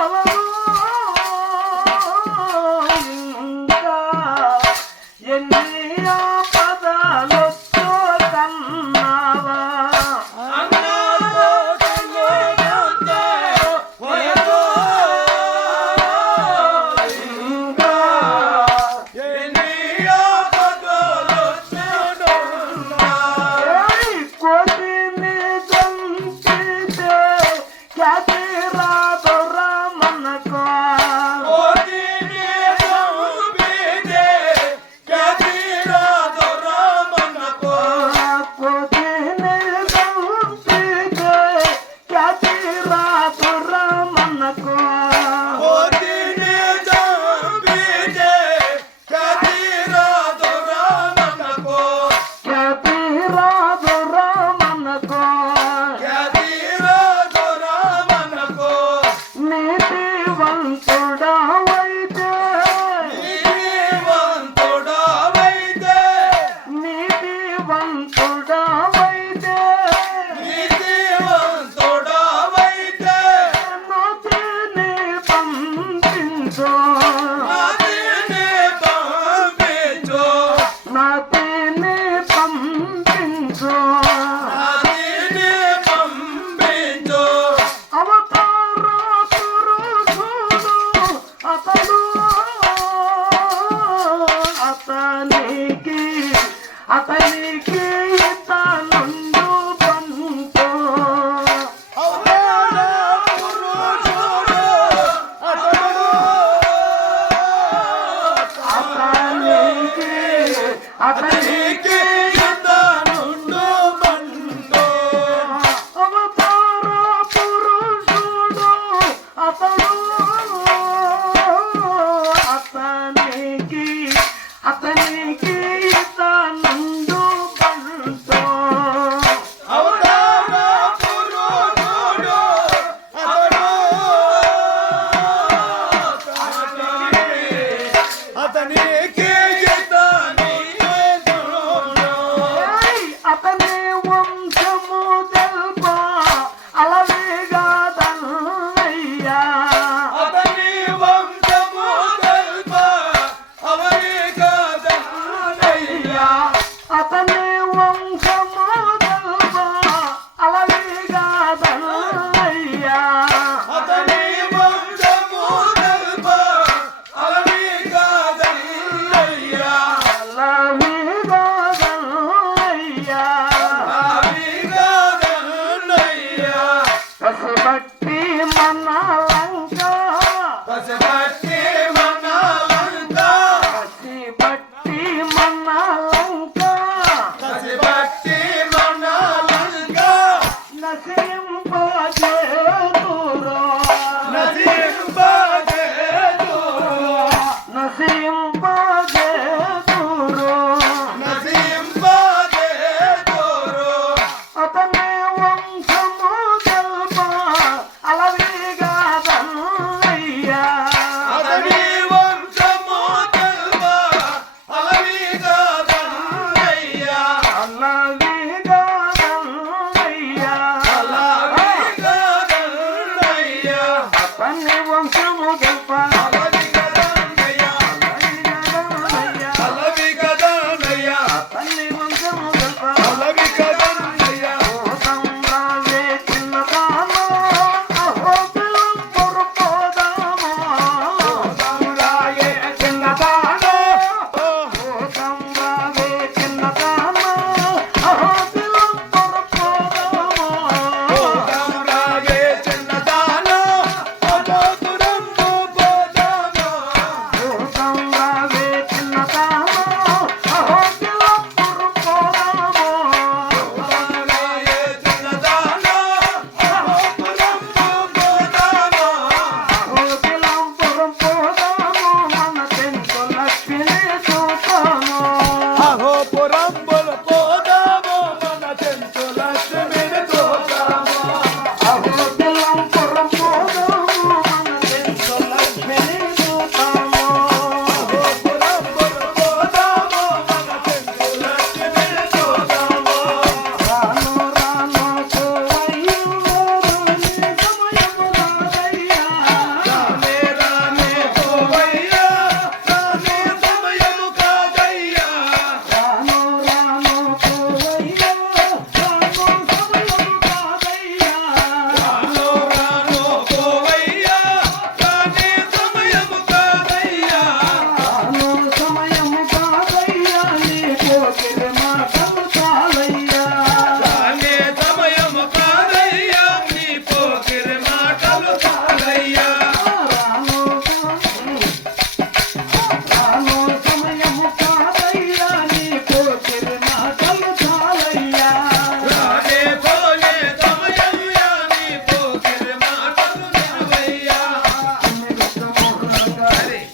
Hello. Long.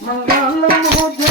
Mangalam Hoje.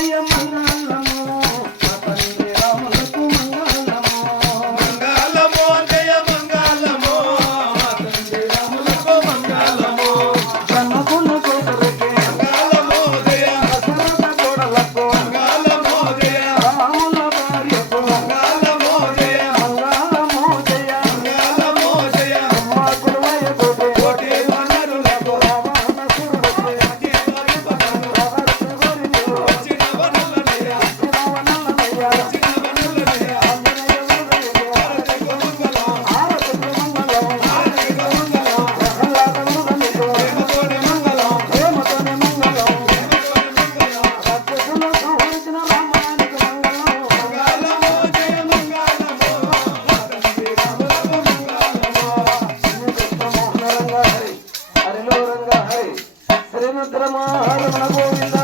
త్రిపురమ Ramana Govinda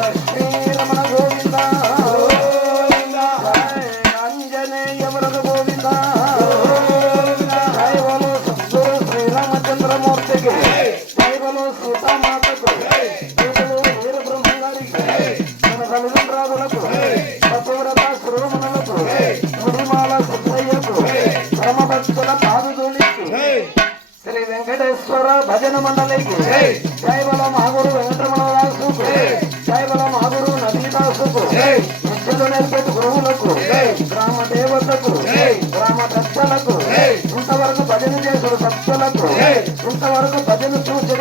Lakshmi Ramana Govinda Anjaneya Anjaneya వరద గోవింద జయ బలో సద్గురు శ్రీరామచంద్రమూర్తికి. జయ భజన మండలికి జై బల మహాగురు వెంకటరమణ దాసుకు జై. బల మహాగురు నదీదాసుకు విద్యలు నేర్పేటి గురువులకు గ్రామ దేవతకు గ్రామ పెద్దలకు ఇంతవరకు భజన చేసుడు భక్తులకు ఇంతవరకు భజన చూసిన